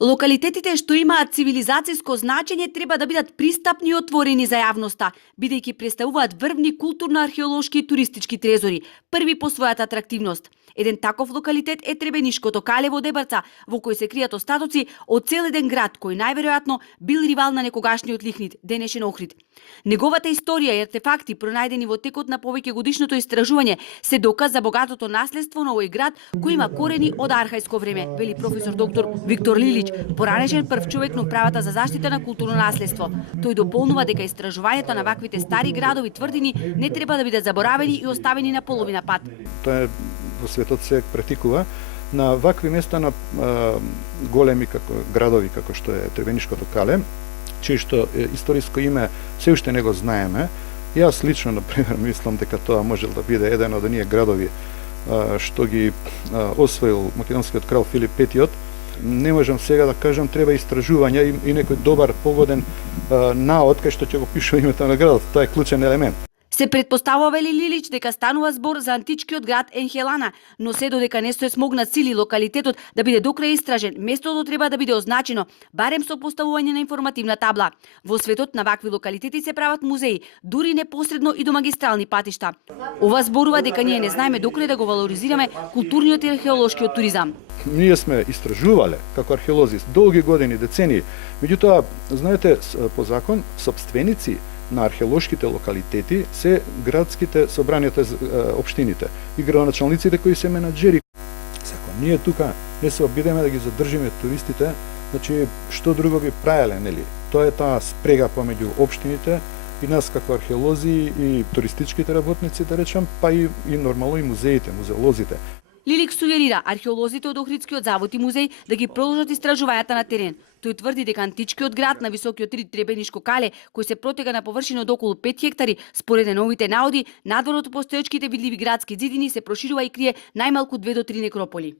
Локалитетите што имаат цивилизацијско значење треба да бидат пристапни и отворени за јавноста, бидејќи представуваат врвни културно-археолошки и туристички трезори, први по својата атрактивност. Еден таков локалитет е Требенишкото кале во Дебарца, во кој се кријат остатоци од цел еден град кој најверојатно бил ривал на некогашниот Лихнид, денешен Охрид. Неговата историја и артефакти пронајдени во текот на повеќегодишното истражување се доказ за богатото наследство на овој град кој има корени од архајско време, вели професор доктор Виктор Лилич, поранешен прв човек на управата за заштита на културно наследство. Тој дополнува дека истражувањето на ваквите стари градови тврдини не треба да бидат заборавени и оставени на половина пат. Тоа е во светот се практикува на вакви места на големи градови како што е Требенишкото кале, чие што историско име се уште не го знаеме. Јас лично, например, мислам дека тоа можел да биде еден од оние градови што ги освоил македонскиот крал Филип Петиот. Не можам сега да кажам, треба истражување и некој добар погоден наод кај што ќе го пишува името на градот. Тоа е клучен елемент. Се предпоставува, вели Лилич, дека станува збор за античкиот град Енхелана, но се додека не се смогнат сили локалитетот да биде докрај истражен, местото треба да биде означено, барем со поставување на информативна табла. Во светот на вакви локалитети се прават музеи, дури непосредно и до магистрални патишта. Ова зборува дека ние не знаеме докрај да го валоризираме културниот и археолошкиот туризам. Ние сме истражувале како археолози долги години, децении. Меѓутоа, знаете, по закон, собственици на археолошките локалитети се градските собранијата општините и градоначалниците кои се менаџери. Ако ние тука не се обидеме да ги задржиме туристите, значи што друго би правеле, нели? Тоа е таа спрега помеѓу општините и нас како археолози и туристичките работници, да речам, па и нормално и музеите, музеолозите. Лилик сугерира археолозите од Охридскиот завод и музеј да ги продолжат истражувањата на терен. Тој тврди дека античкиот град на високиот рид Требенишко кале, кој се протега на површина од околу 5 хектари, според новите наоди, надвор од постоечките видливи градски ѕидини се проширува и крие најмалку 2 до 3 некрополи.